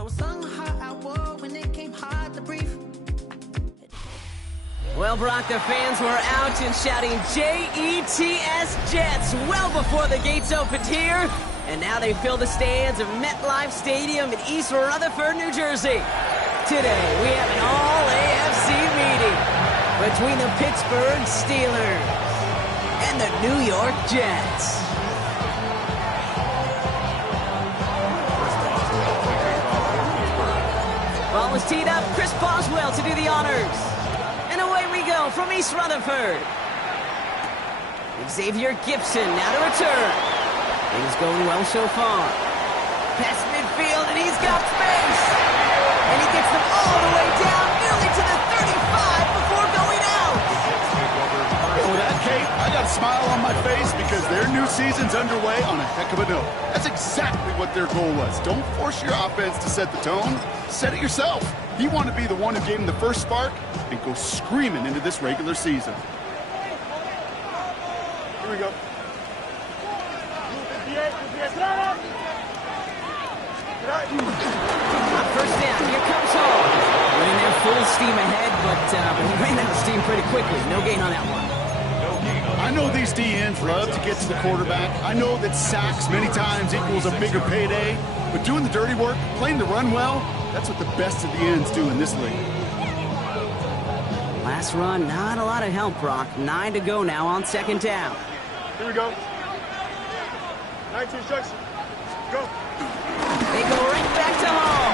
So sung hot I war when it came hard to breathe. Well, Brock, the fans were out and shouting J-E-T-S Jets well before the gates opened here. And now they fill the stands of MetLife Stadium in East Rutherford, New Jersey. Today, we have an all-AFC meeting between the Pittsburgh Steelers and the New York Jets. Ball was teed up. Chris Boswell to do the honors. And away we go from East Rutherford. Xavier Gibson now to return. Things going well so far. Past midfield, and he's got space. And he gets them all the way down, nearly to the 35 before going out. With that, Kate, I got a smile on my face because their new season's underway on a heck of a note. That's exactly what their goal was. Don't force your offense to set the tone. Set it yourself. He wanted to be the one who gave him the first spark and go screaming into this regular season. Here we go. First down, here comes Hall. Running there full steam ahead, but he ran out of steam pretty quickly. No gain on that one. I know these DNs love to get to the quarterback. I know that sacks many times equals a bigger payday, but doing the dirty work, playing the run well, that's what the best of the ends do in this league. Last run, not a lot of help, Brock. 9 to go now on second down. Here we go. 19 instructions. Go. They go right back to Hall.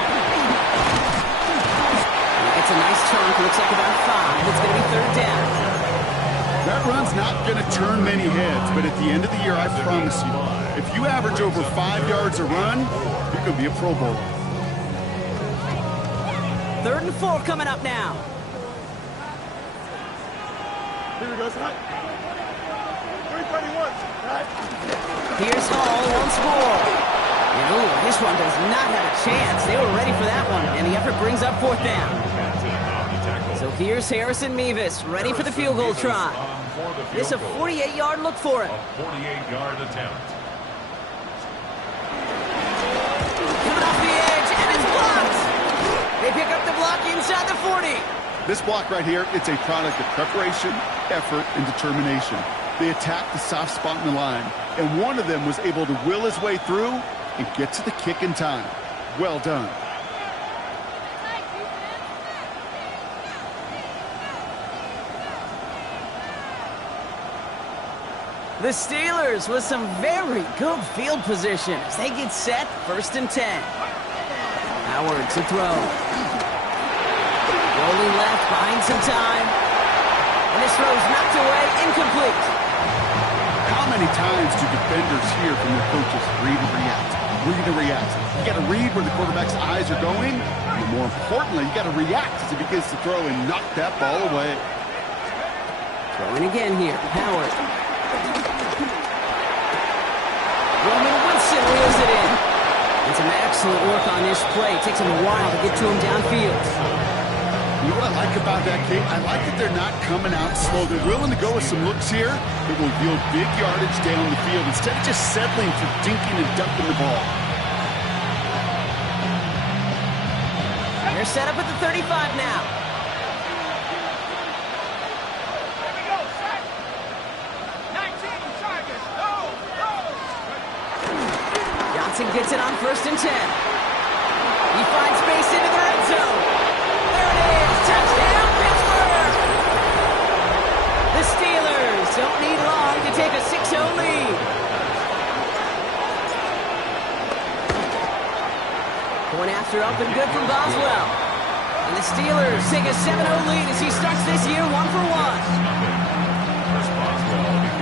It's a nice chunk. Looks like about 5. It's going to be third down. That run's not going to turn many heads, but at the end of the year, I promise you, if you average over 5 yards a run, you're going to be a Pro Bowler. 3rd and 4 coming up now. Here we go, tonight. 331. Here's Hall once more. And ooh, this one does not have a chance. They were ready for that one, and the effort brings up 4th down. So here's Harrison Mevis, ready for the field goal try. It's a 48-yard look for him. A 48-yard attempt. Coming off the edge, and it's blocked. They pick up the block inside the 40. This block right here, it's a product of preparation, effort, and determination. They attacked the soft spot in the line, and one of them was able to will his way through and get to the kick in time. Well done. The Steelers with some very good field position as they get set, 1st and 10. Howard to throw. Rolling left, buying some time. And this throw's knocked away, incomplete. How many times do defenders hear from their coaches, read and react, read and react? You got to read where the quarterback's eyes are going, and more importantly, you got to react as he begins to throw and knock that ball away. Throwing again here, Howard. Roman Wilson wheels it in. And some excellent work on this play. It takes him a while to get to him downfield. You know what I like about that, Kate? I like that they're not coming out slow. They're willing to go with some looks here that will yield big yardage down the field instead of just settling for dinking and dunking the ball. They're set up at the 35 now. Johnson gets it on 1st and 10. He finds space into the red zone. There it is. Touchdown, Pittsburgh! The Steelers don't need long to take a 6-0 lead. Going after up and good from Boswell. And the Steelers take a 7-0 lead as he starts this year 1 for 1.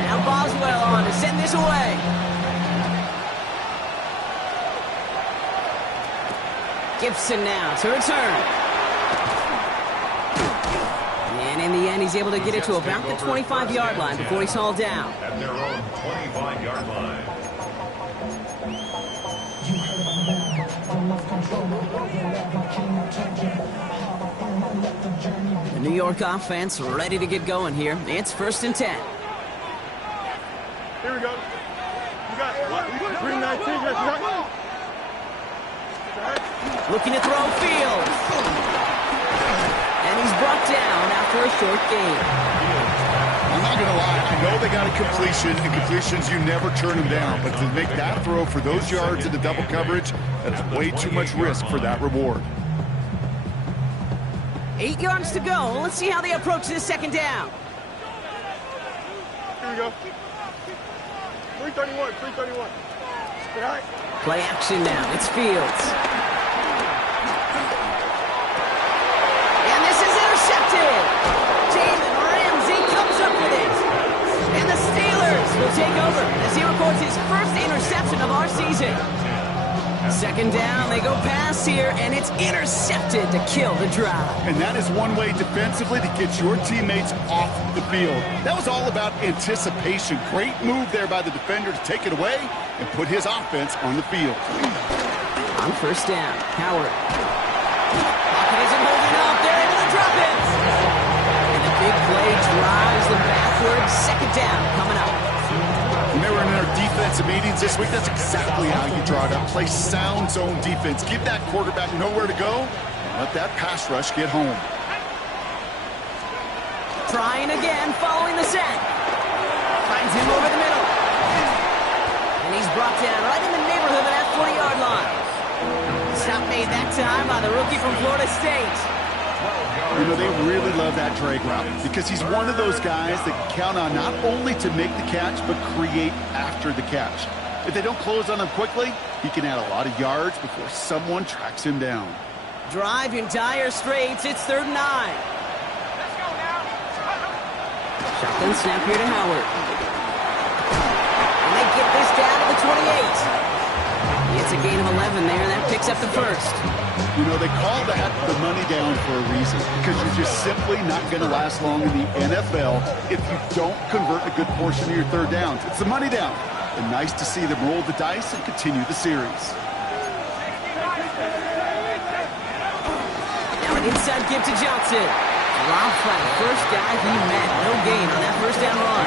Now Boswell on to send this away. Gibson now to return. And in the end, he's able to get it to about the 25-yard line before he's hauled down. At their own 25-yard line. The New York offense ready to get going here. It's 1st and 10. Here we go. You got it. 319. Looking to throw field. And he's brought down after a short gain. I'm not going to lie. I know they got a completion, and completions, you never turn them down. But to make that throw for those yards in the double coverage, that's way too much risk for that reward. 8 yards to go. Let's see how they approach this second down. Here we go. 331, 331. Play action now. It's Fields. And this is intercepted. Jalen Ramsey comes up with it. And the Steelers will take over as he records his first interception of our season. Second down, they go pass here, and it's intercepted to kill the drive. And that is one way defensively to get your teammates off the field. That was all about anticipation. Great move there by the defender to take it away and put his offense on the field. On first down, Howard. Pocket isn't holding up. They're able to drop it. And the big play drives them backwards. Second down coming up. When they were in their defensive meetings this week, that's exactly how you draw it up. Play sound zone defense. Give that quarterback nowhere to go. And let that pass rush get home. Trying again, following the sack. Finds him over the middle. And he's brought down right in the neighborhood of that 40-yard line. Stop made that time by the rookie from Florida State. You know, they really love that drag route because he's one of those guys that count on not only to make the catch, but create after the catch. If they don't close on him quickly, he can add a lot of yards before someone tracks him down. Drive in dire straits. It's 3rd and 9. Shotgun snap here to Howard. And they get this down to the 28. It's a gain of 11 there, and that picks up the first. You know, they call that the money down for a reason because you're just simply not going to last long in the NFL if you don't convert a good portion of your third downs. It's the money down. And nice to see them roll the dice and continue the series. Now an inside give to Johnson. Dropped by the first guy he met. No gain on that first down run.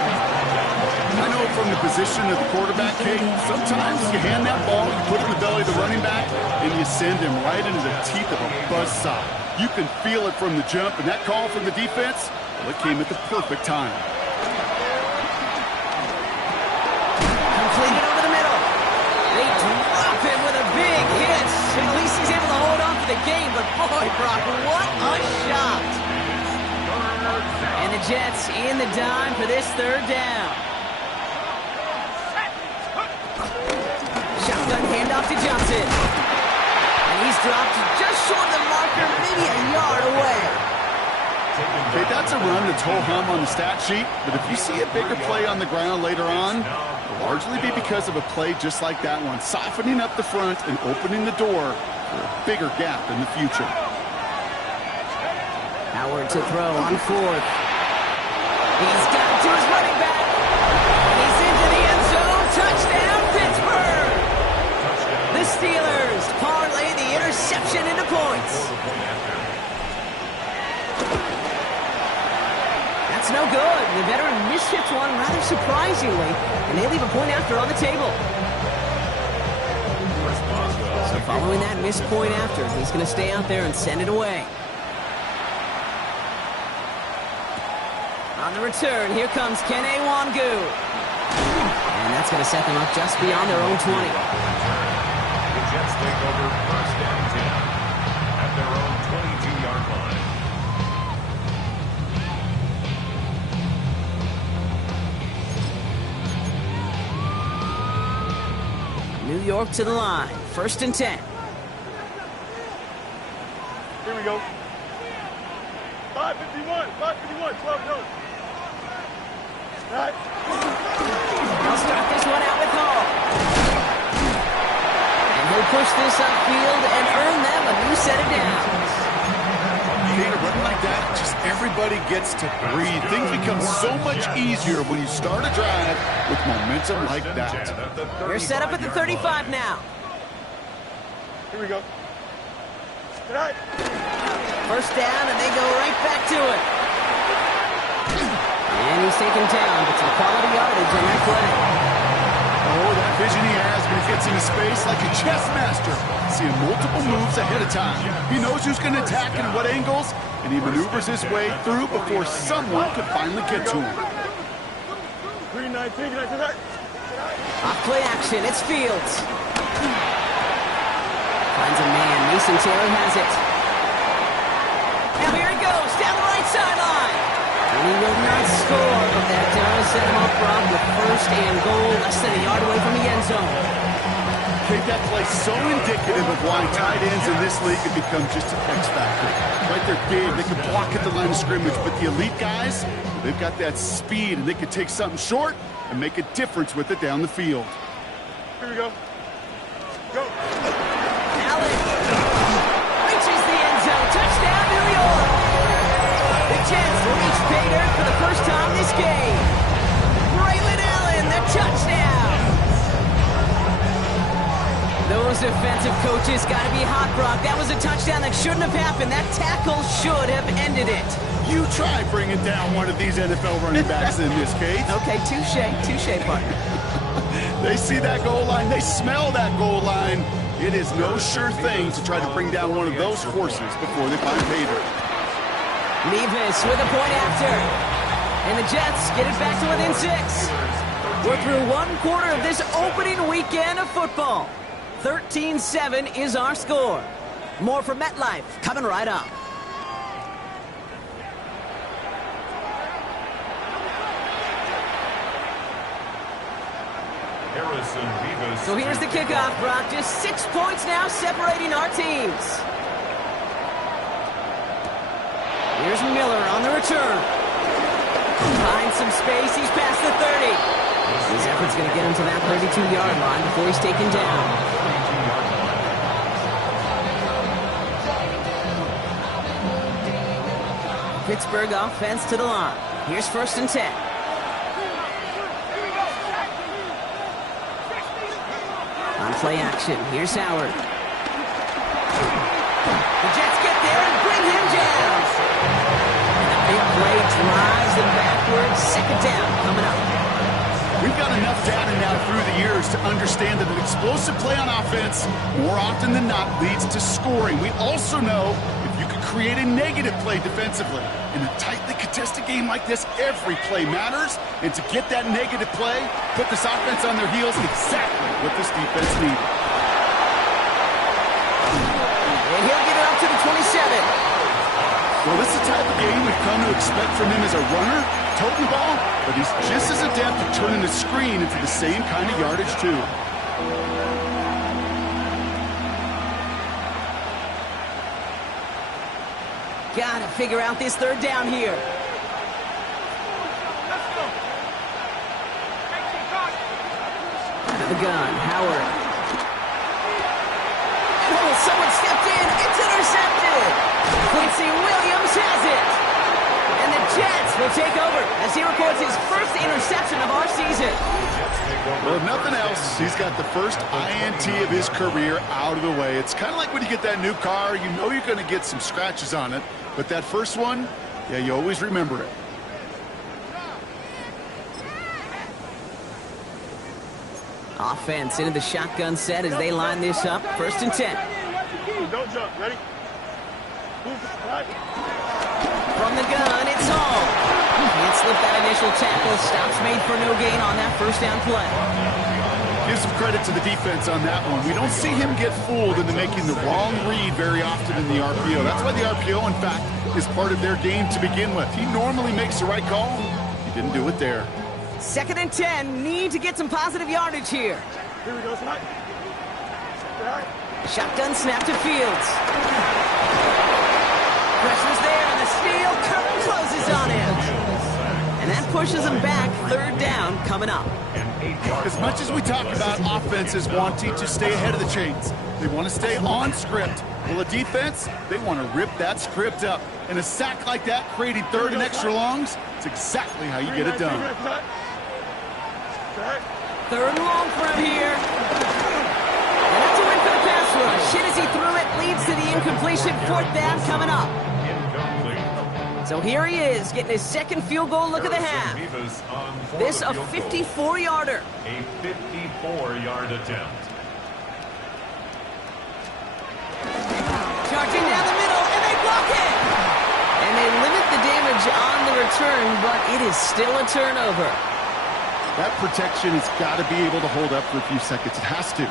I know from the position of the quarterback, Kate, sometimes you hand that ball, you put it in the belly of the running back, and you send him right into the teeth of a buzzsaw. You can feel it from the jump, and that call from the defense, well, it came at the perfect time. Completed over the middle. They drop him with a big hit. At least he's able to hold on for the game, but boy, Brock, what a shot. And the Jets in the dime for this third down. Shotgun handoff to Johnson. And he's dropped just short of the marker, maybe a yard away. Okay, that's a run that's ho-hum on the stat sheet, but if you see a bigger play on the ground later on, it'll largely be because of a play just like that one, softening up the front and opening the door for a bigger gap in the future. Howard to throw on 4th. He's got it to his running back. He's into the end zone. Touchdown, Pittsburgh! The Steelers parlay the interception into points. That's no good. The veteran mishits one rather surprisingly, and they leave a point after on the table. So following that missed point after, he's going to stay out there and send it away. On the return, here comes Kene Wangu. And that's going to set them up just beyond their own 20. The Jets take over first and 10 at their own 22-yard line. New York to the line. 1st and 10. Here we go. 551, 12 yards. Right. They'll start this one out with Hall. And he'll push this upfield and earn them a new set of downs. A run like that, just everybody gets to breathe. Things become so much easier when you start a drive with momentum like that. They're set up at the 35 now. Here we go. Right. First down, and they go right back to it. And he's taken down, but some quality yardage on that play. Oh, that vision he has going to get gets into space like a chess master, seeing multiple moves ahead of time. He knows who's going to attack and what angles, and he maneuvers his way through before someone could finally get to him. 319, Off play action, it's Fields. Finds a man, Mason Taylor has it. Now here he goes, down the right sideline. And he will not score, but that does set him up, Rob, with first and goal, less than a yard away from the end zone. Kate, that play so indicative of why tight ends in this league have become just an X factor. Right, they're big, they can block at the line of scrimmage, but the elite guys, they've got that speed, and they can take something short and make a difference with it down the field. Here we go. Go. Allen reaches the end zone. Touchdown, New York. The Jets reach pay dirt for the first time this game. Braylon Allen, the touchdown. Those defensive coaches got to be hot, Brock. That was a touchdown that shouldn't have happened. That tackle should have ended it. You try bringing down one of these NFL running backs in this case. Okay, touche, partner. They see that goal line. They smell that goal line. It is no sure thing to try to bring down one of those horses before they find pay dirt. Nevis with a point after. And the Jets get it back to within 6. We're through one quarter of this opening weekend of football. 13-7 is our score. More from MetLife coming right up. So here's the kickoff, Brock. Just 6 points now separating our teams. Here's Miller on the return. Finds some space. He's past the 30. His effort's going to get him to that 32-yard line before he's taken down. Pittsburgh offense to the line. Here's 1st and 10. On play action, here's Howard. The Jets get there and bring him down. And a big play drives them backwards. 2nd down coming up. We've got enough data now through the years to understand that an explosive play on offense more often than not leads to scoring. We also know if you can create a negative play defensively. In a tightly contested game like this, every play matters. And to get that negative play, put this offense on their heels, exactly what this defense needed. And he'll get it up to the 27. Well, this is the type of game we've come to expect from him as a runner, toting the ball, but he's just as adept at turning the screen into the same kind of yardage, too. Gotta figure out this 3rd down here. Out of the gun, Howard. Oh, someone stepped in. It's intercepted. Quincy Williams has it. And the Jets will take over as he records his first interception of our season. Well, if nothing else, he's got the first INT of his career out of the way. It's kind of like when you get that new car, you know you're going to get some scratches on it. But that first one, yeah, you always remember it. Offense into the shotgun set as they line this up. 1st and 10. Don't jump. Ready? From the gun, it's Hall. Can't slip that initial tackle. Stops made for no gain on that 1st down play. Give some credit to the defense on that one. We don't see him get fooled into making the wrong read very often in the RPO. That's why the RPO, in fact, is part of their game to begin with. He normally makes the right call. He didn't do it there. 2nd and 10. Need to get some positive yardage here. Here we go, Scott. Shotgun snap to Fields. Pressure's there, and the steal curtain closes on him. And that pushes him back. 3rd down coming up. As much as we talk about offenses wanting to stay ahead of the chains, they want to stay on script. Well, a defense, they want to rip that script up. And a sack like that, creating 3rd and extra longs, it's exactly how you get it done. 3rd and long for him here. And that's a win for the pass rush. Hit as he threw it, leads to the incompletion. 4th down coming up. So here he is, getting his 2nd field goal look of the half. This a 54-yarder. A 54-yard attempt. charging down the middle, and they block it! And they limit the damage on the return, but it is still a turnover. That protection has got to be able to hold up for a few seconds. It has to.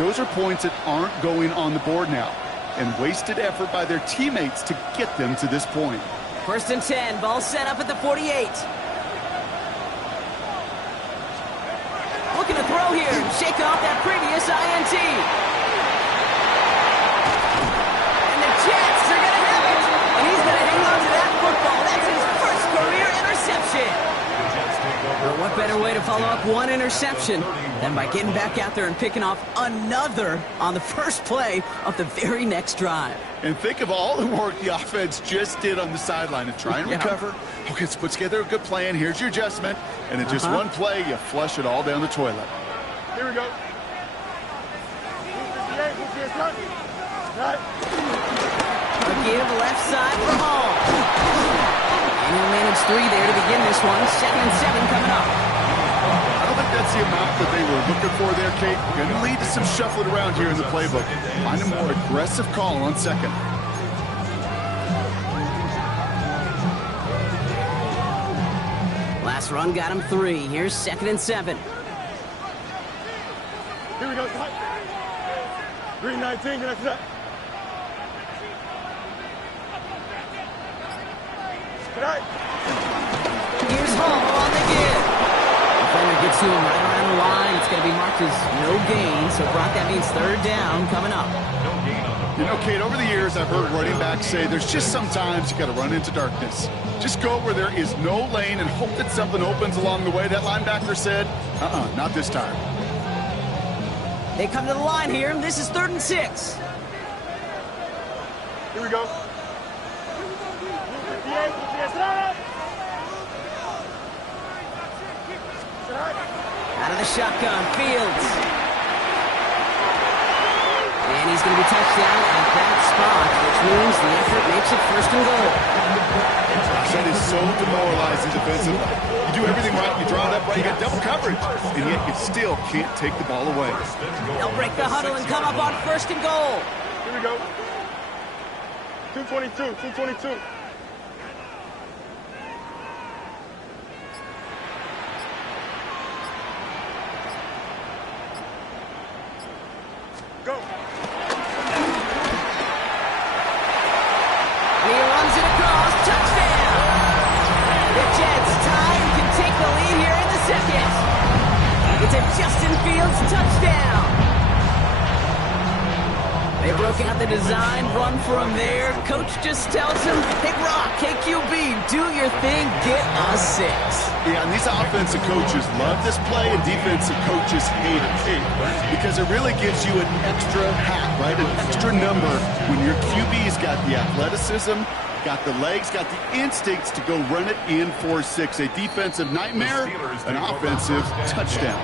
Those are points that aren't going on the board now, and wasted effort by their teammates to get them to this point. 1st and 10, ball set up at the 48. Looking to throw here and shake off that previous INT. And the Jets are going to have it. And he's going to hang on to that football. That's his first career interception. Well, what better way to follow up one interception than by getting back out there and picking off another on the first play of the very next drive. And think of all the work the offense just did on the sideline to try and recover. Okay, let's put together a good plan. Here's your adjustment. And in just one play, you flush it all down the toilet. Here we go. Right. A give left side for Hall. And he'll manage 3 there to begin this one. 2nd and 7 coming up. I don't think that's the amount that they were looking for there, Kate. Going to lead to some shuffling around here in the playbook. Find a more aggressive call on 2nd. Last run got him 3. Here's 2nd and 7. Here we go. Green 19, get after that. Here's Hall on the give. Defender gets to him right around the line. It's going to be marked as no gain. So, Brock, that means 3rd down coming up. You know, Kate, over the years, I've heard running backs say there's just sometimes you got to run into darkness. Just go where there is no lane and hope that something opens along the way. That linebacker said, not this time. They come to the line here. This is 3rd and 6. Here we go. Out of the shotgun, Fields. And he's going to be touched down at that spot, which means the effort makes it 1st and goal. That is so demoralizing defensively. You do everything right, you draw it up right, you got double coverage, and yet you still can't take the ball away. They'll break the huddle and come up on 1st and goal. Here we go. 222. Go. He runs it across. Touchdown. The Jets tie and can take the lead here in the 2nd. It's a Justin Fields touchdown. They broke out the design, run for him there. Coach just tells him, hey, Brock, KQB, do your thing, get a 6. Yeah, and these offensive coaches love this play, and defensive coaches hate it because it really gives you an extra hat, right? An extra number when your QB's got the athleticism, got the legs, got the instincts to go run it in for 6. A defensive nightmare, an offensive touchdown.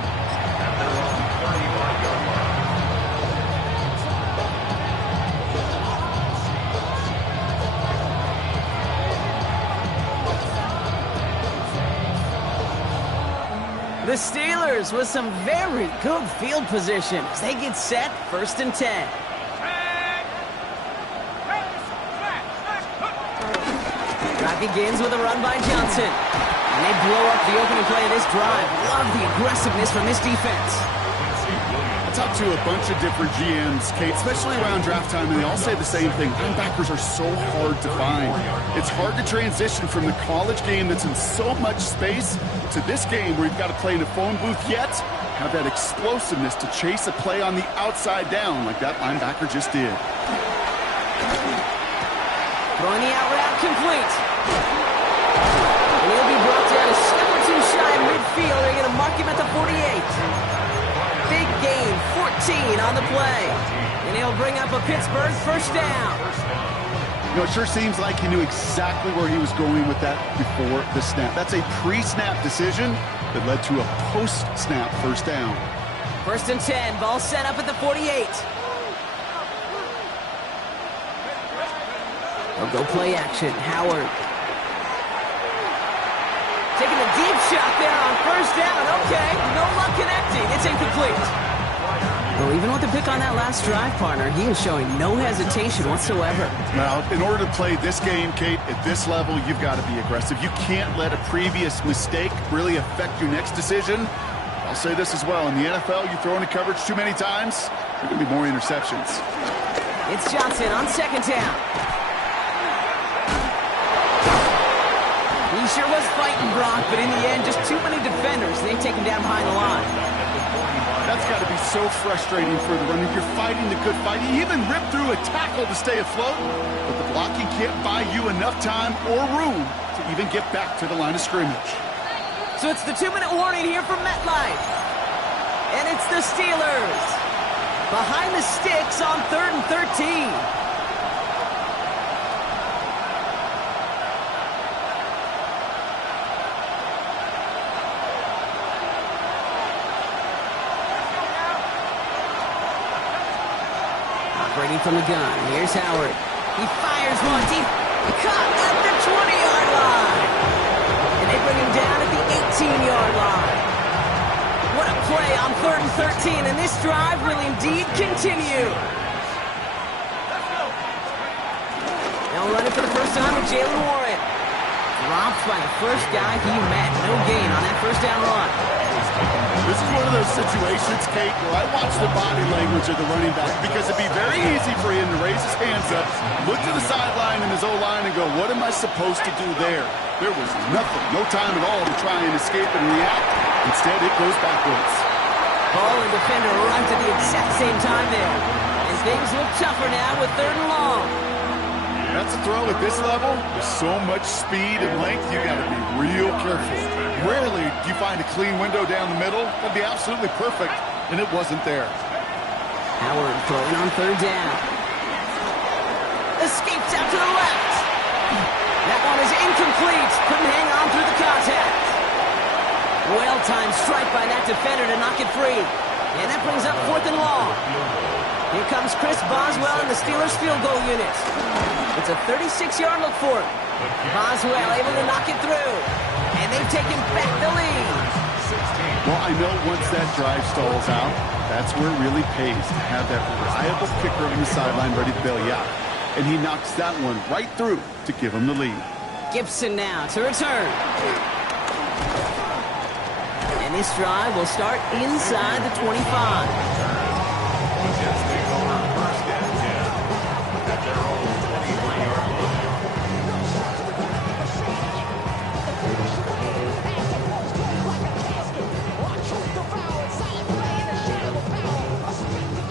The Steelers with some very good field position as they get set, 1st and 10. Drive begins with a run by Johnson. And they blow up the opening play of this drive. Love the aggressiveness from this defense. I talked to a bunch of different GMs, Kate, especially around draft time, and they all say the same thing. Linebackers are so hard to find. It's hard to transition from the college game that's in so much space to this game where you've got to play in a phone booth, yet have that explosiveness to chase a play on the outside down like that linebacker just did. Throwing the out route complete. And he'll be brought down a step or 2 shy of midfield. They're going to mark him at the 48. Big gain, 14 on the play. And he'll bring up a Pittsburgh 1st down. You know, it sure seems like he knew exactly where he was going with that before the snap. That's a pre-snap decision that led to a post-snap 1st down. 1st and 10, ball set up at the 48. They'll go play action, Howard. Taking a deep shot there on 1st down. Okay, no luck connecting. It's incomplete. Well, even with the pick on that last drive, partner, he is showing no hesitation whatsoever. Well, in order to play this game, Kate, at this level, you've got to be aggressive. You can't let a previous mistake really affect your next decision. I'll say this as well. In the NFL, you throw into coverage too many times, there are going to be more interceptions. It's Johnson on second down. He sure was fighting Brock, but in the end, just too many defenders. They take him down behind the line. That's got to be so frustrating for the runner. You're fighting the good fight. He even ripped through a tackle to stay afloat, but the blocking can't buy you enough time or room to even get back to the line of scrimmage. So it's the 2-minute warning here from MetLife. And it's the Steelers. Behind the sticks on 3rd and 13. Operating from the gun. Here's Howard. He fires one deep. Caught at the 20-yard line. And they bring him down at the 18-yard line. What a play on 3rd and 13. And this drive will indeed continue. Now running for the first time with Jalen Warren. Dropped by the first guy he met. No gain on that first down run. This is one of those situations, Kate, where I watch the body language of the running back because it'd be very easy for him to raise his hands up, look to the sideline and his O-line and go, what am I supposed to do there? There was nothing, no time at all to try and escape and react. Instead, it goes backwards. Ball and defender arrived at the exact same time there. And things look tougher now with 3rd and long. That's a throw at this level. With so much speed and length, you got to be real careful. Rarely do you find a clean window down the middle. That'd be absolutely perfect, and it wasn't there. Howard throwing on 3rd down. Escapes out to the left. That one is incomplete. Couldn't hang on through the contact. Well-timed strike by that defender to knock it free. And that brings up 4th and long. Here comes Chris Boswell and the Steelers field goal unit. It's a 36-yard look for him. Boswell able to knock it through. And they've taken back the lead. Well, I know once that drive stalls out, that's where it really pays to have that reliable kicker on the sideline ready to bail you out. And he knocks that one right through to give him the lead. Gibson now to return. And this drive will start inside the 25.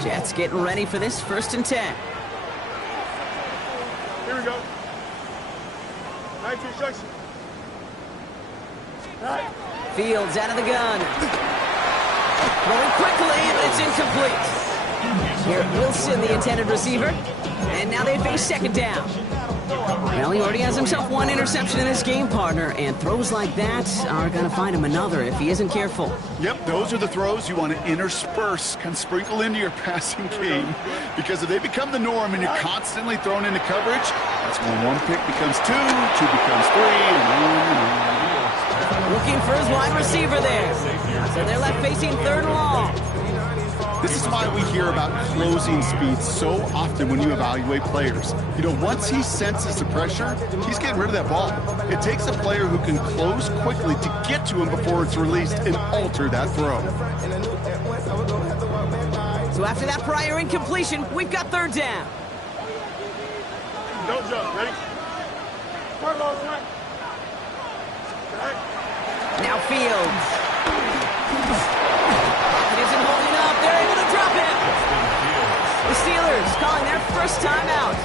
Jets getting ready for this 1st and 10. Here we go. 19 instruction. All right. Fields out of the gun. Going quickly, but it's incomplete. Here, Wilson, the intended receiver. And now they face 2nd down. Well, he already has himself 1 interception in this game, partner, and throws like that are going to find him another if he isn't careful. Yep, those are the throws you want to intersperse, kind of sprinkle into your passing game, because if they become the norm and you're constantly thrown into coverage, that's when 1 pick becomes 2, 2 becomes 3, and 1. Looking for his wide receiver there. So they're left facing 3rd and long. This is why we hear about closing speed so often when you evaluate players. You know, once he senses the pressure, he's getting rid of that ball. It takes a player who can close quickly to get to him before it's released and alter that throw. So after that prior incompletion, we've got 3rd down. Don't jump. Ready? Work on front. Now Fields. It isn't holding up. They're able to drop it. The Steelers calling their first timeout.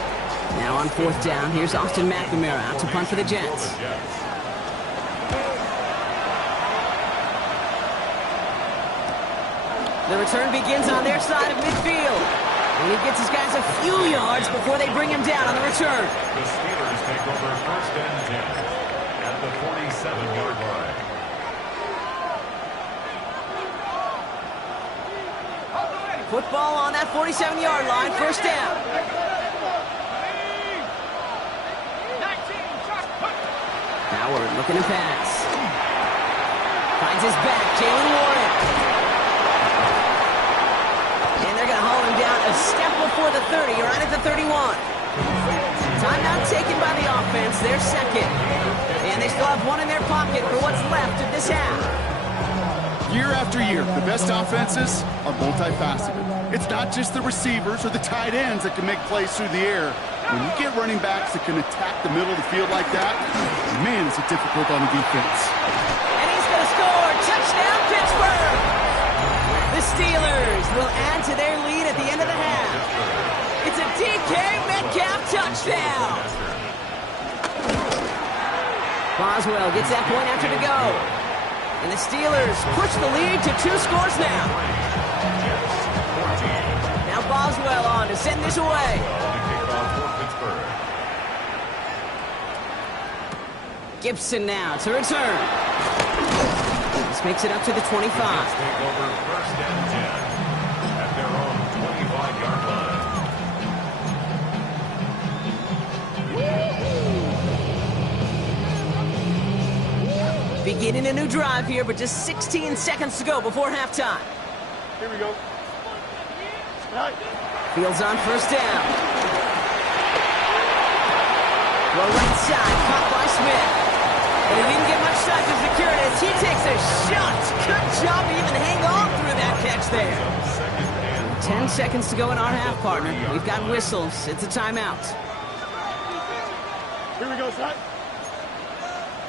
Now on 4th down, here's Austin McNamara out to punt for the Jets. The return begins on their side of midfield. And he gets his guys a few yards before they bring him down on the return. The Steelers take over 1st and 10 at the 47-yard line. Football on that 47-yard line, 1st down. Howard looking to pass. Finds his back, Jalen Warren. And they're going to a step before the 30, right at the 31. Timeout taken by the offense, their second. And they still have one in their pocket for what's left of this half. Year after year, the best offenses are multifaceted. It's not just the receivers or the tight ends that can make plays through the air. When you get running backs that can attack the middle of the field like that, man, is it difficult on the defense. And he's going to score. Touchdown, Pittsburgh! The Steelers will add to their lead at the end of the half. It's a DK Metcalf touchdown. Boswell gets that point after to go. And the Steelers push the lead to 2 scores now. Now Boswell on to send this away. Gibson now to return. This makes it up to the 25. Over first and 10 at their own 25-yard line. Beginning a new drive here, but just 16 seconds to go before halftime. Here we go. Right. Fields on first down. Well, right side, caught by Smith. But he didn't get much time to secure it as he takes a shot. Good job to even hang on through that catch there. 10 seconds to go in our half, partner. We've got whistles. It's a timeout. Here we go, son.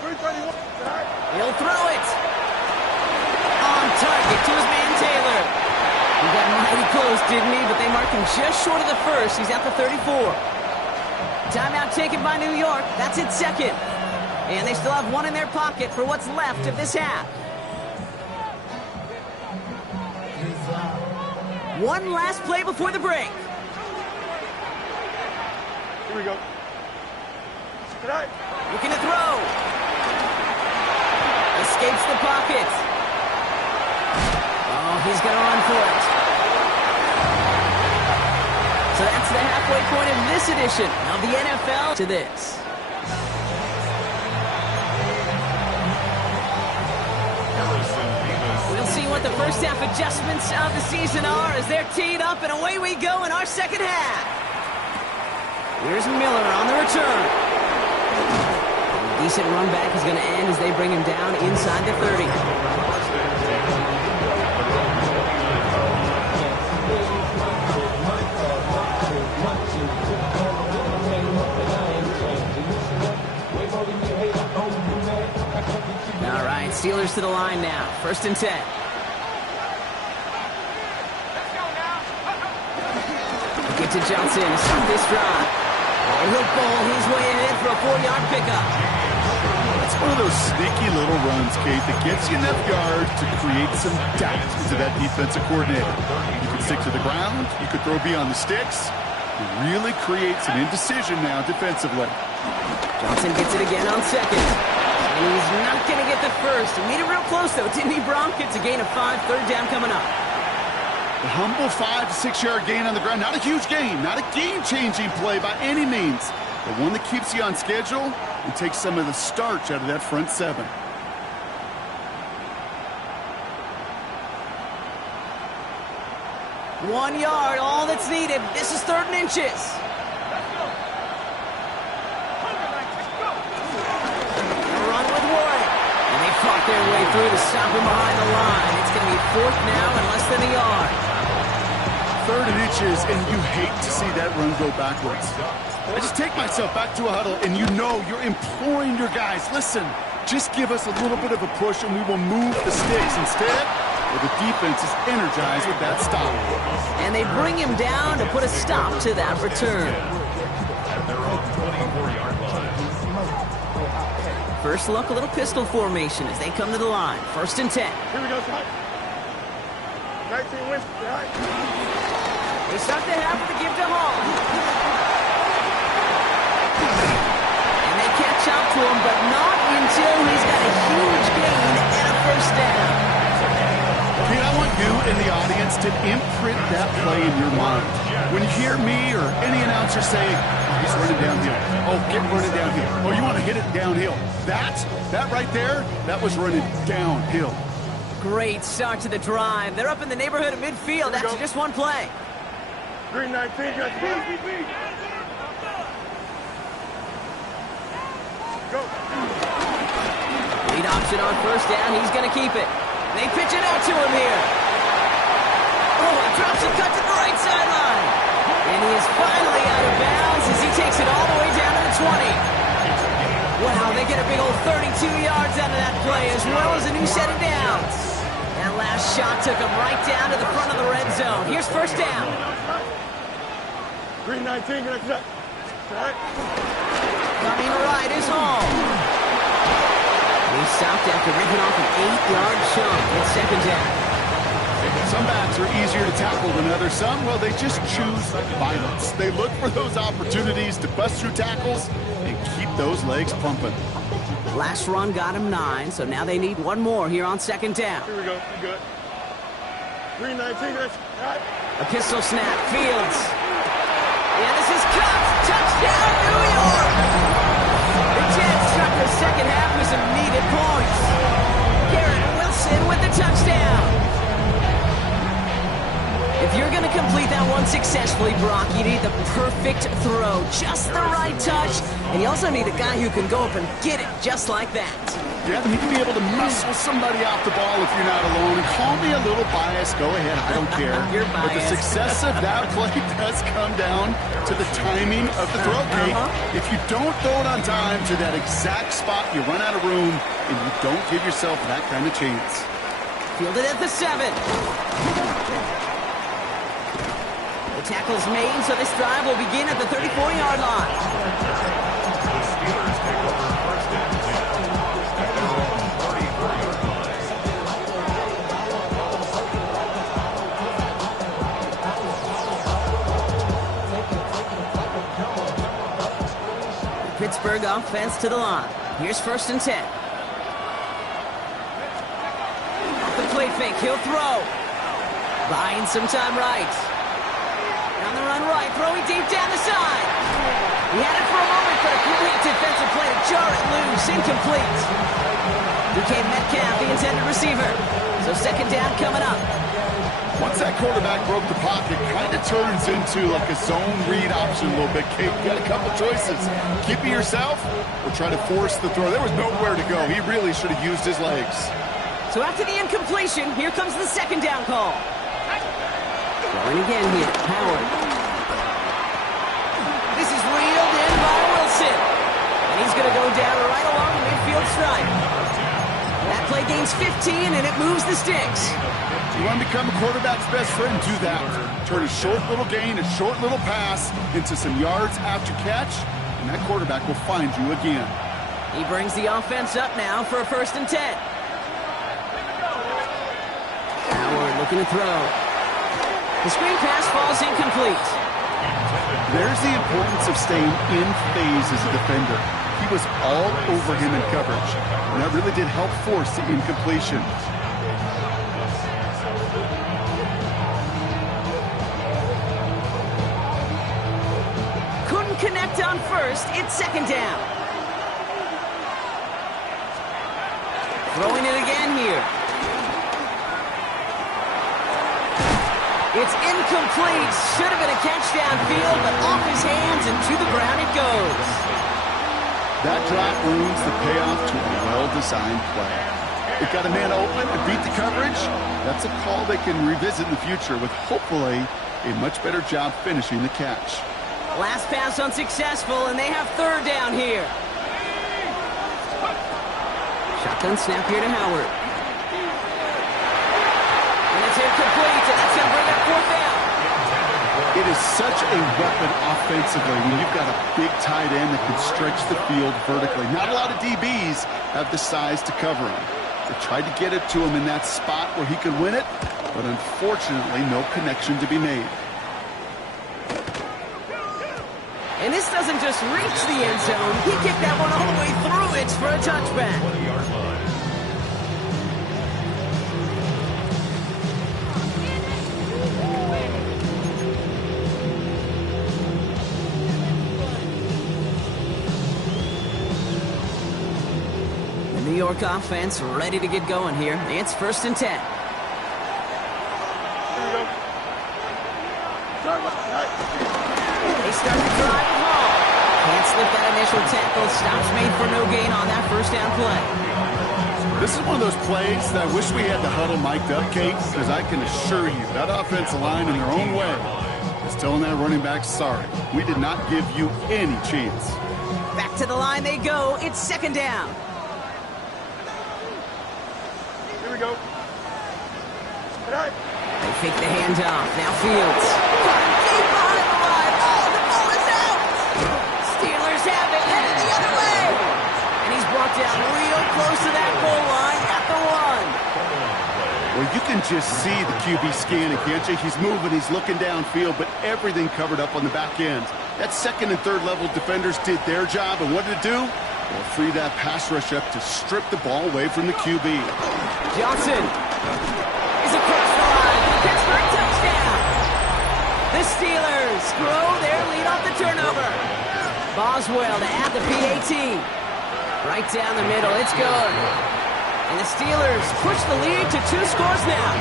331. Right. He'll throw it. On target to his man, Taylor. He got mighty close, didn't he? But they marked him just short of the first. He's at the 34. Timeout taken by New York. That's its second. And they still have one in their pocket for what's left of this half. One last play before the break. Here we go. Right. Looking to throw. Escapes the pocket. Oh, he's going to run for it. So that's the halfway point of this edition of the NFL to this. We'll see what the first half adjustments of the season are as they're teed up, and away we go in our second half. Here's Miller on the return. Decent run back is going to end as they bring him down inside the 30. All right, Steelers to the line now. First and 10. Get to Johnson to start this drive. He'll bowl his way ahead for a 4-yard pickup. It's one of those sneaky little runs, Kate, that gets you enough yards to create some doubt into that defensive coordinator. You can stick to the ground. You could throw beyond the sticks. It really creates an indecision now defensively. Johnson gets it again on second. And he's not going to get the first. He made it real close, though, didn't he, Bronk? It's a gain of 5, third down coming up. A humble 5 to 6 yard gain on the ground. Not a huge gain, not a game-changing play by any means, but one that keeps you on schedule and takes some of the starch out of that front 7. One yard, all that's needed. This is 3rd and inches. Run with Warren. And they fought their way through to stop him behind the line. It's going to be 4th now and less than a yard. 3rd and inches, and you hate to see that run go backwards. I just take myself back to a huddle, and you know you're imploring your guys, listen, just give us a little bit of a push, and we will move the sticks. Instead, the defense is energized with that stop. And they bring him down to put a stop to that return. First look, a little pistol formation as they come to the line. 1st and 10. Here we go, son. 19 wins. Right. They start the half with a give to Hall. And they catch up to him, but not until he's got a huge gain and a first down. Pete, I want you and the audience to imprint that play in your mind. When you hear me or any announcer say, oh, he's running downhill. Oh, get running downhill. Oh, you want to hit it downhill. That right there, that was running downhill. Great start to the drive. They're up in the neighborhood of midfield after just one play. Green 19, got the Go. Lead option on first down. He's going to keep it. They pitch it out to him here. Oh, he drops a cut to the right sideline. And he is finally out of bounds as he takes it all the way down to the 20. Wow, they get a big old 32 yards out of that play, as well as a new set of downs. That last shot took him right down to the front of the red zone. Here's first down. Green 19, got the Coming right is Hall. He stopped after ripping off an 8-yard chunk at second down. Some backs are easier to tackle than others. Some, well, they just choose violence. They look for those opportunities to bust through tackles and keep those legs pumping. Last run got him 9, so now they need one more here on second down. Here we go. You good. Green 19, got A pistol snap. Fields. Yeah, this is Cubs. Touchdown, New York! The Jets struck the second half with some needed points. Garrett Wilson with the touchdown. If you're going to complete that one successfully, Brock, you need the perfect throw, just the right touch, and you also need a guy who can go up and get it just like that. Yeah, you need to be able to muscle somebody off the ball if you're not alone. And call me a little biased. Go ahead. I don't care. You're But the biased. success of that play does come down to the timing of the throw, Kate. If you don't throw it on time to that exact spot, you run out of room, and you don't give yourself that kind of chance. Fielded at the 7. The tackle's made, so this drive will begin at the 34-yard line. The Steelers take over first and 10 at their own 34-yard line. Pittsburgh offense to the line. Here's first and 10. Off the play fake, he'll throw. Buying some time right. On the run right, throwing deep down the side. He had it for a moment, but a great defensive play to jar it loose, incomplete. Became Metcalf, the intended receiver. So second down coming up. Once that quarterback broke the pocket, kind of turns into like a zone read option a little bit. Kate, you got a couple choices. Keep it yourself or try to force the throw. There was nowhere to go. He really should have used his legs. So after the incompletion, here comes the second down call. Throwing again here, Howard. This is reeled in by Wilson. And he's going to go down right along the midfield stripe. That play gains 15, and it moves the sticks. You want to become a quarterback's best friend, do that. Turn a short little gain, a short little pass into some yards after catch, and that quarterback will find you again. He brings the offense up now for a first and 10. Howard looking to throw. The screen pass falls incomplete. There's the importance of staying in phase as a defender. He was all over him in coverage, and that really did help force the incompletion. Couldn't connect on first. It's second down. Throwing it again here. It's incomplete. Should have been a catch downfield, but off his hands and to the ground it goes. That drop ruins the payoff to a well-designed play. It got a man open and beat the coverage. That's a call they can revisit in the future with hopefully a much better job finishing the catch. Last pass unsuccessful, and they have third down here. Shotgun snap here to Howard. And it's incomplete, and that's going to bring up fourth down. It is such a weapon offensively when you've got a big tight end that can stretch the field vertically. Not a lot of DBs have the size to cover him. They tried to get it to him in that spot where he could win it, but unfortunately no connection to be made. And this doesn't just reach the end zone. He kicked that one all the way through it for a touchback. 20-yard line. The New York offense ready to get going here. It's first and 10. They start to drive the ball. Can't slip that initial tackle. Stops made for no gain on that first down play. This is one of those plays that I wish we had the huddle mic'd up, Kate, because I can assure you that offensive line in their own way is telling that running back, sorry, we did not give you any chance. Back to the line they go. It's second down. Here we go. They fake the handoff. Now Fields. Deep behind the line. Oh, the ball is out. Steelers have it. Headed the other way. And he's brought down real close to that goal line at the 1. Well, you can just see the QB scanning, can't you? He's moving, he's looking downfield, but everything covered up on the back end. That second and third level defenders did their job, and what did it do? Well, free that pass rush up to strip the ball away from the QB. Johnson is across the line. Pittsburgh touchdown. The Steelers grow their lead off the turnover. Boswell to add the PAT. Right down the middle. It's good. And the Steelers push the lead to 2 scores now.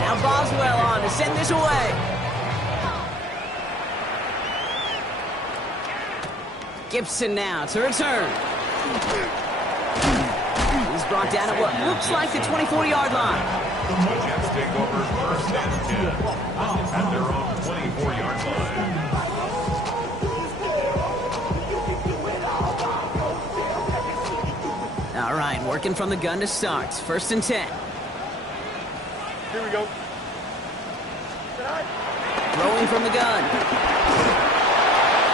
Now Boswell on to send this away. Gibson now to return. He's brought down at what looks like the 24-yard line. The Jets take over first and 10 at their own 24-yard line. All right, working from the gun to start. First and 10. Here we go. Throwing from the gun.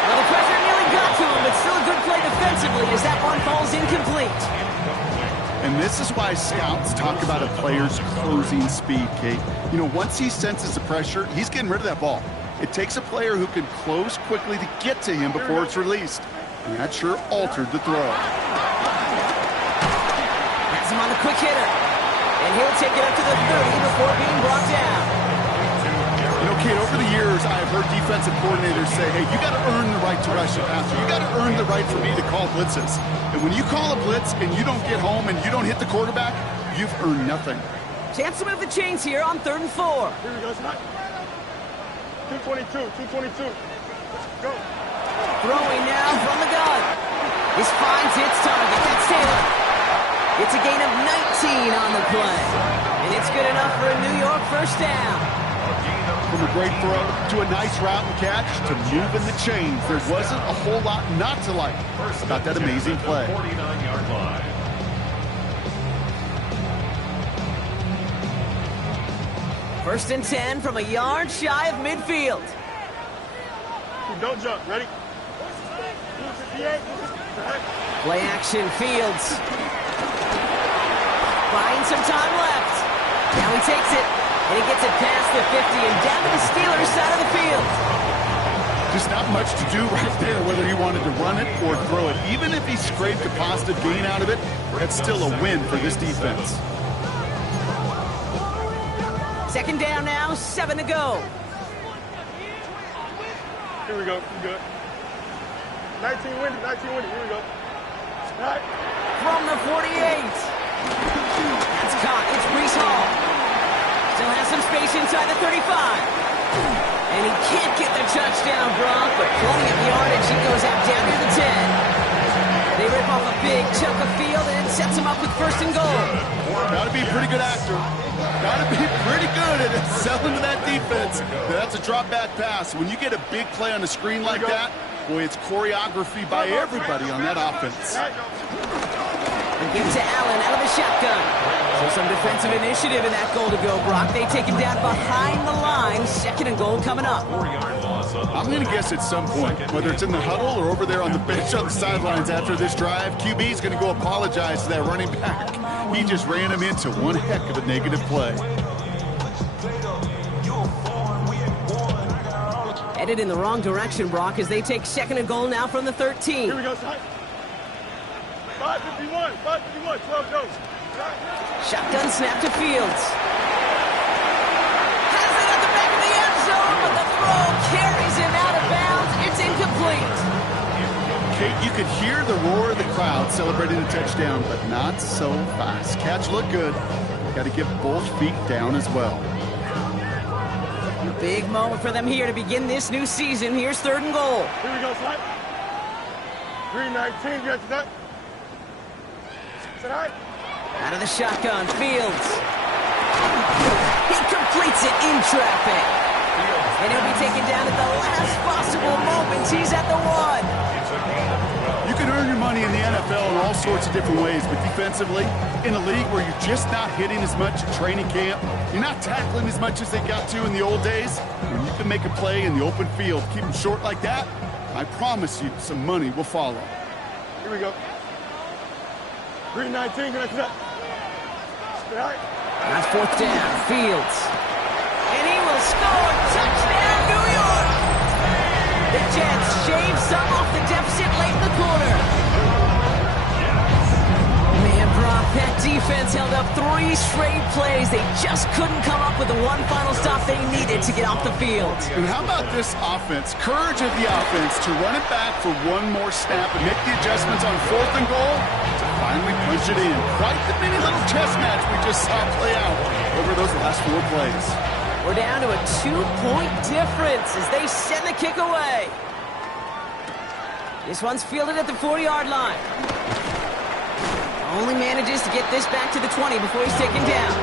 Well, the pressure nearly got to him, but still a good play defensively as that one falls incomplete. And this is why scouts talk about a player's closing speed, Kate. You know, once he senses the pressure, he's getting rid of that ball. It takes a player who can close quickly to get to him before it's released. And that sure altered the throw. Has him on the quick hitter. And he'll take it up to the 30 before being brought down. You know, Kate, over the years, I've heard defensive coordinators say, hey, you got to earn the right to rush the passer. You got to earn the right for me to call blitzes. And when you call a blitz and you don't get home and you don't hit the quarterback, you've earned nothing. Chance to move the chains here on 3rd and 4. Here we go, Scott. 222, 222. Go. Throwing now from the gun. This finds its target. That's Taylor. It's a gain of 19 on the play. And it's good enough for a New York first down. From a great throw to a nice route and catch to moving the chains, there wasn't a whole lot not to like about that amazing play. 49-yard line. First and 10 from a yard shy of midfield. Don't jump. Ready? 258. Play action, Fields. Buying some time left. Now he takes it, and he gets it past the 50 and down to the Steelers' side of the field. Just not much to do right there, whether he wanted to run it or throw it. Even if he scraped a positive gain out of it, that's still a win for this defense. Second down now, 7 to go. Here we go. You good. 19 winning. 19 winning. Here we go. All right. From the 48. That's caught. It's Brees Hall. Still has some space inside the 35. And he can't get the touchdown, Brock, but plenty of yardage. He goes out down near the 10. They rip off a big chunk of field and it sets him up with first and goal. Got to be a pretty good actor. Got to be pretty good at selling to that defense. That's a drop back pass. When you get a big play on the screen like that, boy, it's choreography by everybody on that offense. And give to Allen out of the shotgun. So some defensive initiative in that goal to go, Brock. They take him down behind the line. Second and goal coming up. I'm going to guess at some point, whether it's in the huddle or over there on the bench on the sidelines after this drive, QB is going to go apologize to that running back. He just ran him into one heck of a negative play. Headed in the wrong direction, Brock, as they take second and goal now from the 13. Here we go, son. 551, 551, 12 goes. Shotgun snap to Fields. Has it at the back of the end zone, but the throw carries him out of bounds. It's incomplete. Kate, you could hear the roar of the crowd celebrating the touchdown, but not so fast. Catch looked good. got to get both feet down as well. Big moment for them here to begin this new season. Here's 3rd and goal. Here we go, son. 319, you got that? Sit high. Out of the shotgun, Fields. He completes it in traffic. And he'll be taken down at the last possible moment. He's at the 1. You can earn your money in the NFL in all sorts of different ways, but defensively, in a league where you're just not hitting as much at training camp, you're not tackling as much as they got to in the old days, when you can make a play in the open field, keep them short like that, I promise you some money will follow. Here we go. 319, get that? Sit high. That's 4th down, Fields. And he will score. Touchdown, New York! The Jets shave some off the deficit late in the quarter. Man, Brock, that defense held up 3 straight plays. They just couldn't come up with the one final stop they needed to get off the field. And how about this offense? Courage of the offense to run it back for one more snap and make the adjustments on 4th and goal to finally punch it in. Quite the mini little chess match we just saw play out over those last 4 plays. We're down to a 2-point difference as they send the kick away. This one's fielded at the 40-yard line. Only manages to get this back to the 20 before he's taken down.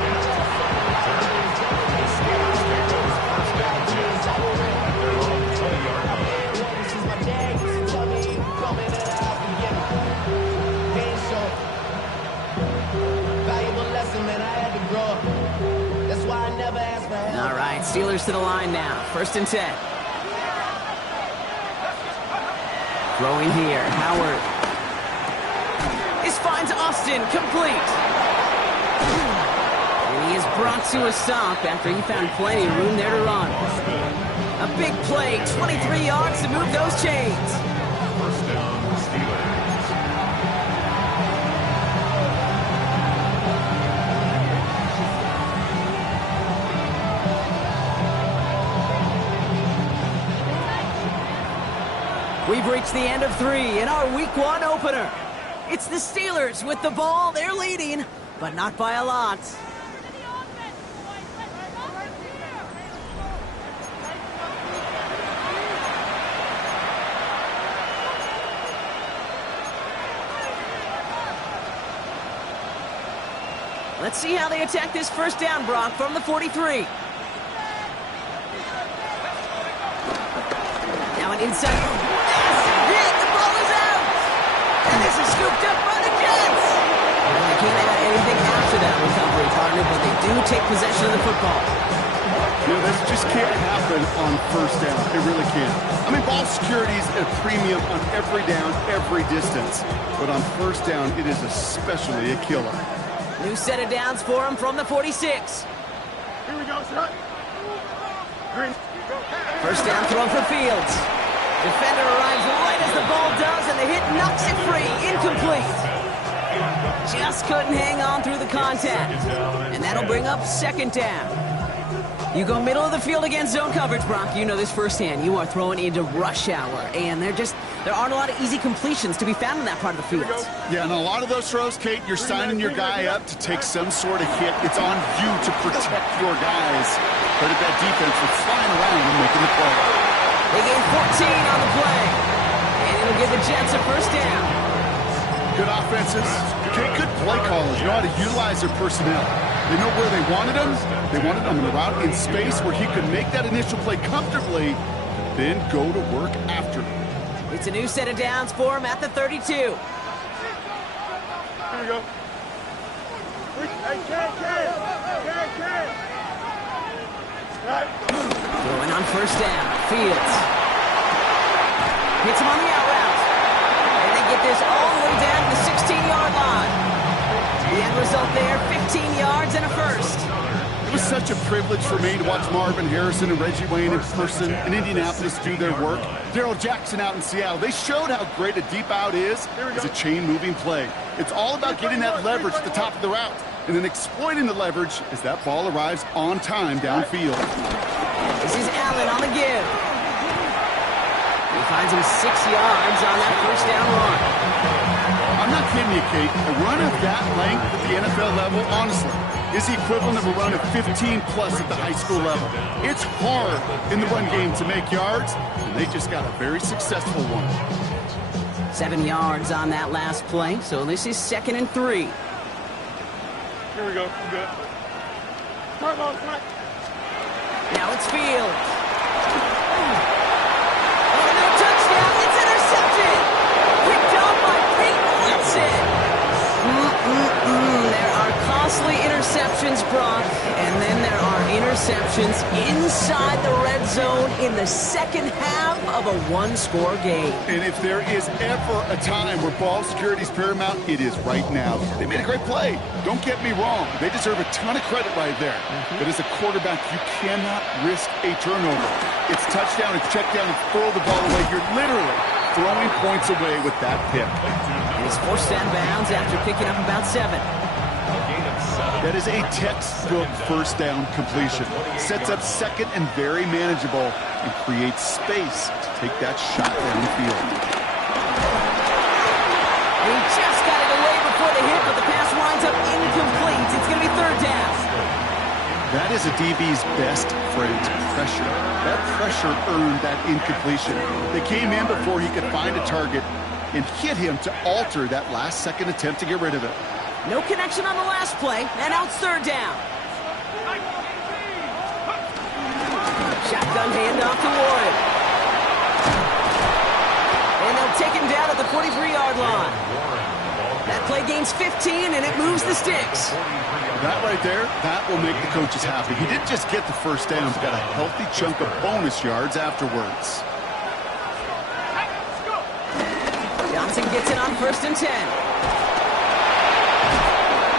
All right, Steelers to the line now. 1st and 10. Throwing here, Howard. This finds Austin, complete. And he is brought to a stop after he found plenty of room there to run. A big play, 23 yards to move those chains. 1st down, Steelers. We've reached the end of 3 in our Week 1 opener. It's the Steelers with the ball. They're leading, but not by a lot. Let's see how they attack this 1st down, Brock, from the 43. Now an inside. The ball is out! And this is scooped up by the Jets! Well, they can't add anything after that recovery, partner, but they do take possession of the football. You know, this just can't happen on 1st down. It really can't. I mean, ball security is a premium on every down, every distance. But on 1st down, it is especially a killer. New set of downs for him from the 46. Here we go, son. 1st down throw for Fields. Defender arrives right as the ball does, and the hit knocks it free. Incomplete. Just couldn't hang on through the contact. And that'll bring up 2nd down. You go middle of the field against zone coverage, Brock. You know this firsthand. You are throwing into rush hour, and there aren't a lot of easy completions to be found in that part of the field. Yeah, and a lot of those throws, Kate, you're signing your guy up to take some sort of hit. It's on you to protect your guys. But if that defense was flying around and making the play. They gain 14 on the play, and it'll give the Jets a 1st down. Good offenses. Kate, good play callers know how to utilize their personnel. They know where they wanted him. They wanted him in a route in space where he could make that initial play comfortably, then go to work after. It's a new set of downs for him at the 32. Here we go. Hey, Ken. Right. Going on 1st down. Fields. Hits him on the out route. And they get this all the way down to the 16-yard line. The end result there, 15 yards and a 1st. It was such a privilege for me to watch Marvin Harrison and Reggie Wayne in person in Indianapolis do their work. Darrell Jackson out in Seattle. They showed how great a deep out is as a chain-moving play. It's all about getting that leverage at the top of the route and then exploiting the leverage as that ball arrives on time downfield. This is Allen on the give. He finds him 6 yards on that 1st down run. I'm not kidding you, Kate. A run of that length at the NFL level, honestly, is the equivalent of a run of 15-plus at the high school level. It's hard in the run game to make yards, and they just got a very successful one. 7 yards on that last play, so this is 2nd and 3. Here we go. We're good. Smart ball, smart. Now it's Fields. Oh, no touchdown. It's intercepted. Picked up by Peyton Watson. There are costly interceptions, Brock, and then there are interceptions inside the red zone in the second half of a one-score game. And if there is ever a time where ball security is paramount, it is right now. They made a great play. Don't get me wrong. They deserve a ton of credit right there. But as a quarterback, you cannot risk a turnover. It's touchdown, it's check down, and throw the ball away. You're literally throwing points away with that pick. He's forced out of bounds after picking up about 7. That is a textbook first down completion. Sets up second and very manageable and creates space to take that shot downfield. He just got it away before the hit, but the pass winds up incomplete. It's going to be 3rd down. That is a DB's best friend, pressure. That pressure earned that incompletion. They came in before he could find a target and hit him to alter that last-second attempt to get rid of it. No connection on the last play, and now it's 3rd down. Shotgun handoff to Warren. And they'll take him down at the 43-yard line. That play gains 15, and it moves the sticks. That right there, that will make the coaches happy. He didn't just get the first down, but got a healthy chunk of bonus yards afterwards. Johnson gets it on 1st and 10.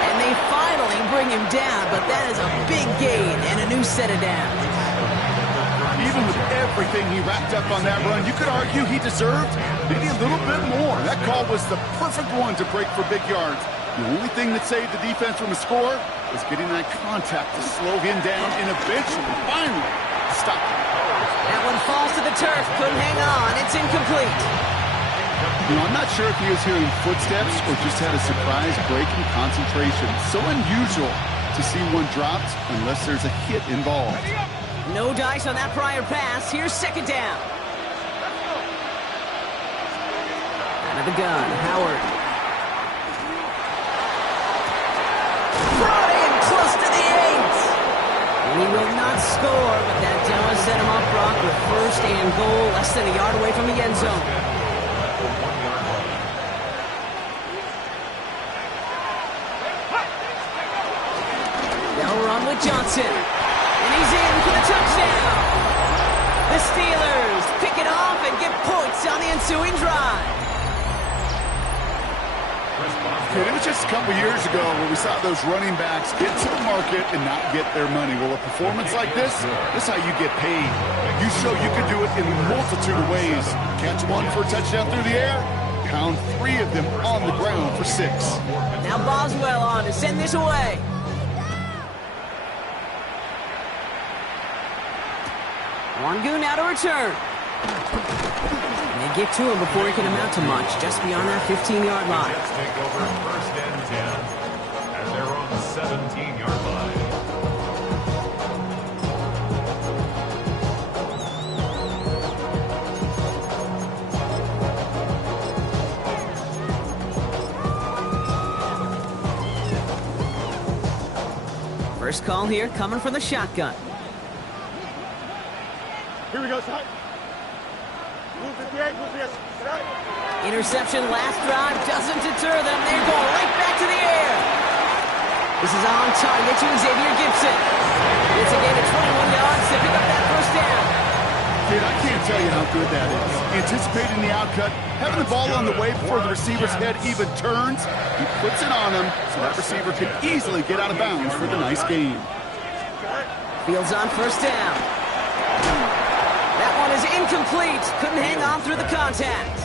And they finally bring him down, but that is a big gain and a new set of downs. Even with everything he racked up on that run, you could argue he deserved maybe a little bit more. That call was the perfect one to break for big yards. The only thing that saved the defense from a score was getting that contact to slow him down and eventually, finally, stop him. That one falls to the turf. Couldn't hang on. It's incomplete. You know, I'm not sure if he was hearing footsteps or just had a surprise break in concentration. So unusual to see one dropped unless there's a hit involved. No dice on that prior pass. Here's 2nd down. Out of the gun, Howard. Brought in close to the 8. And he will not score, but that does set him up, Brock, with 1st and goal, less than a yard away from the end zone. They'll run with Johnson. And he's in for the touchdown. The Steelers pick it off and get points on the ensuing drive. It was just a couple years ago where we saw those running backs get to the market and not get their money. Well, a performance like this is how you get paid. You show you can do it in a multitude of ways. Catch one for a touchdown through the air, pound 3 of them on the ground for 6. Now Boswell on to send this away. Wangu now to return. And they get to him before he can amount to much, just beyond that 15-yard line. Jets take over 1st and 10 at their own 17-yard line. First call here coming from the shotgun. Here we go, son. Move 58, move 58. Interception last drive doesn't deter them. They're going right back to the air. This is on target to Xavier Gibson. It's a gain of 21 yards to pick up that 1st down. Kid, I can't tell you how good that is. Anticipating the outcut, having the ball on the way before the receiver's head even turns, he puts it on him so that receiver can easily get out of bounds for the nice gain. Fields on 1st down. That one is incomplete. Couldn't hang on through the contact.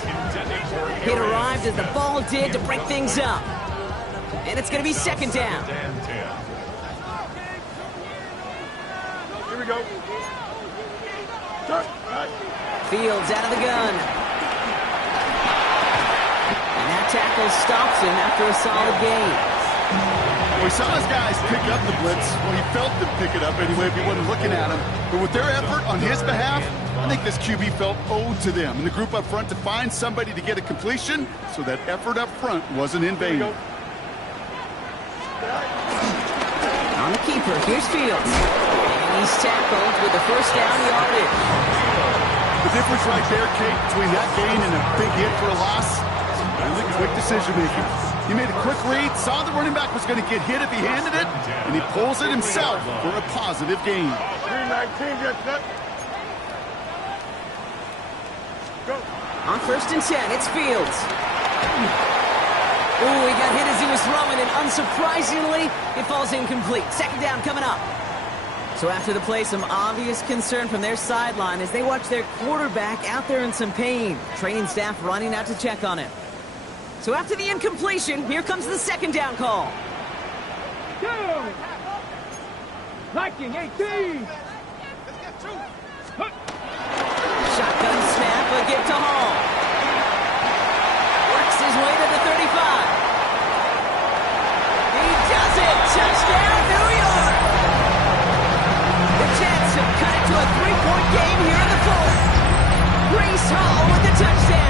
It arrived as the ball did to break things up. And it's going to be 2nd down. Here we go. Fields out of the gun. And that tackle stops him after a solid gain. Well, he saw his guys pick up the blitz. Well, he felt them pick it up anyway if he wasn't looking at him. But with their effort on his behalf, I think this QB felt owed to them and the group up front to find somebody to get a completion, so that effort up front wasn't in vain. On the keeper, here's Fields. And he's tackled with the first down yardage. The difference right there, Kate, between that gain and a big hit for a loss, really quick decision-making. He made a quick read, saw the running back was going to get hit if he handed it, and he pulls it himself for a positive gain. 319, get that. Go. On 1st and 10, it's Fields. Ooh, he got hit as he was throwing, and unsurprisingly, it falls incomplete. 2nd down coming up. So after the play, some obvious concern from their sideline as they watch their quarterback out there in some pain. Training staff running out to check on him. So after the incompletion, here comes the 2nd down call. Liking 18. Shotgun snap, a give to Hall. Works his way to the 35. He does it! Touchdown, New York! The Jets have cut it to a 3-point game here in the 4th. Breece Hall with the touchdown.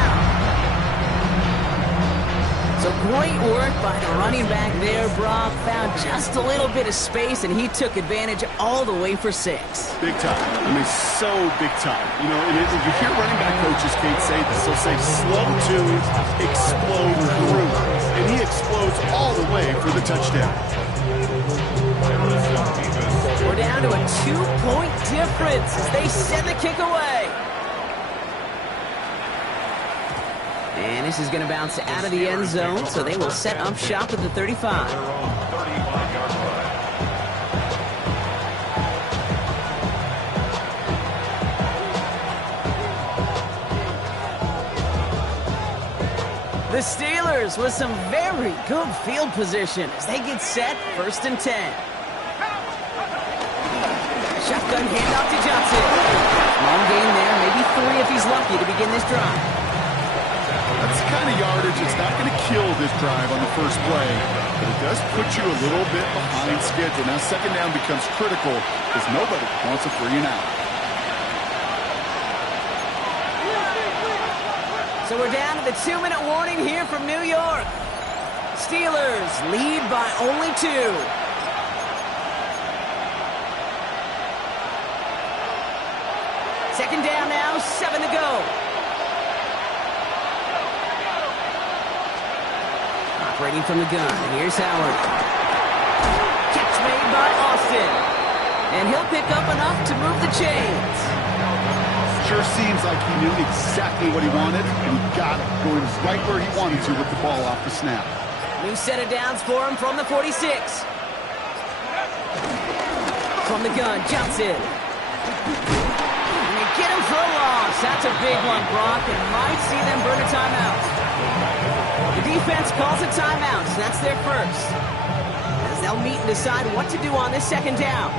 So great work by the running back there, Brock. Found just a little bit of space, and he took advantage all the way for 6. Big time. I mean, so big time. You know, and you hear running back coaches, Kate, say this. They'll say slow to explode through. And he explodes all the way for the touchdown. We're down to a 2-point difference as they send the kick away. And this is going to bounce out of the end zone, so they will set up shop at the 35. The Steelers with some very good field position as they get set, 1st and 10. Shotgun handoff to Johnson. Long gain there, maybe 3 if he's lucky to begin this drive. That's the kind of yardage that's not going to kill this drive on the first play, but it does put you a little bit behind schedule. Now 2nd down becomes critical because nobody wants a 3 and out. So we're down to the 2-minute warning here from New York. Steelers lead by only 2. Second down now, 7 to go. Operating from the gun, here's Howard. Catch made by Austin. And he'll pick up enough to move the chains. Sure seems like he knew exactly what he wanted, and he got it, going right where he wanted to with the ball off the snap. New set of downs for him from the 46. From the gun, Johnson. And they get him for a loss. That's a big one, Brock, and might see them burn a timeout. The defense calls a timeout, so that's their first. As they'll meet and decide what to do on this 2nd down.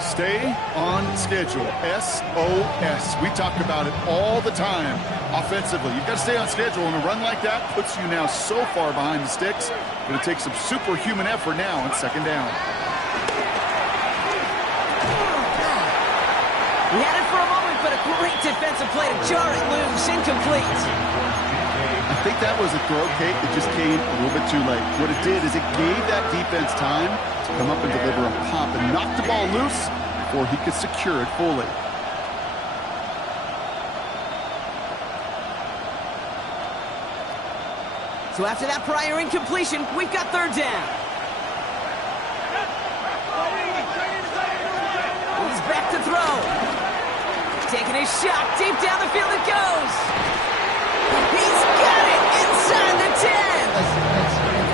Stay on schedule. SOS. We talk about it all the time. Offensively, you've got to stay on schedule, and a run like that puts you now so far behind the sticks. Going to take some superhuman effort now on 2nd down. He had it for a moment, but a great defensive play to jar it loose. Incomplete. I think that was a throw, Kate, that just came a little bit too late. What it did is it gave that defense time to come up and deliver a pop and knock the ball loose before he could secure it fully. So after that prior incompletion, we've got 3rd down. He's back to throw. Taking a shot, deep down the field it goes. He's got it inside the 10.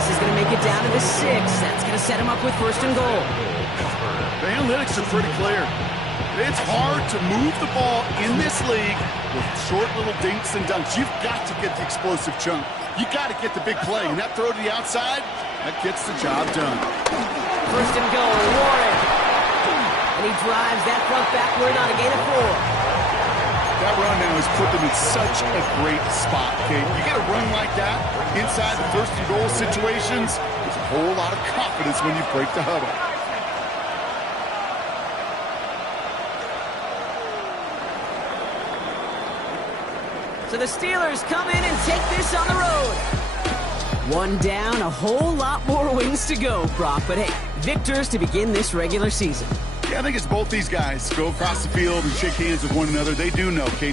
This is going to make it down to the 6. That's going to set him up with 1st and goal. The analytics are pretty clear. It's hard to move the ball in this league with short little dinks and dunks. You've got to get the explosive chunk. You got to get the big play. And that throw to the outside, that gets the job done. 1st and goal, Warren. And he drives that front backward on a gain of 4. That run now has put them in such a great spot, Kate. You get a run like that inside the first and goal situations, there's a whole lot of confidence when you break the huddle. So the Steelers come in and take this on the road. One down, a whole lot more wins to go, Brock. But hey, victors to begin this regular season. Yeah, I think it's both these guys go across the field and shake hands with one another. They do know, Kate.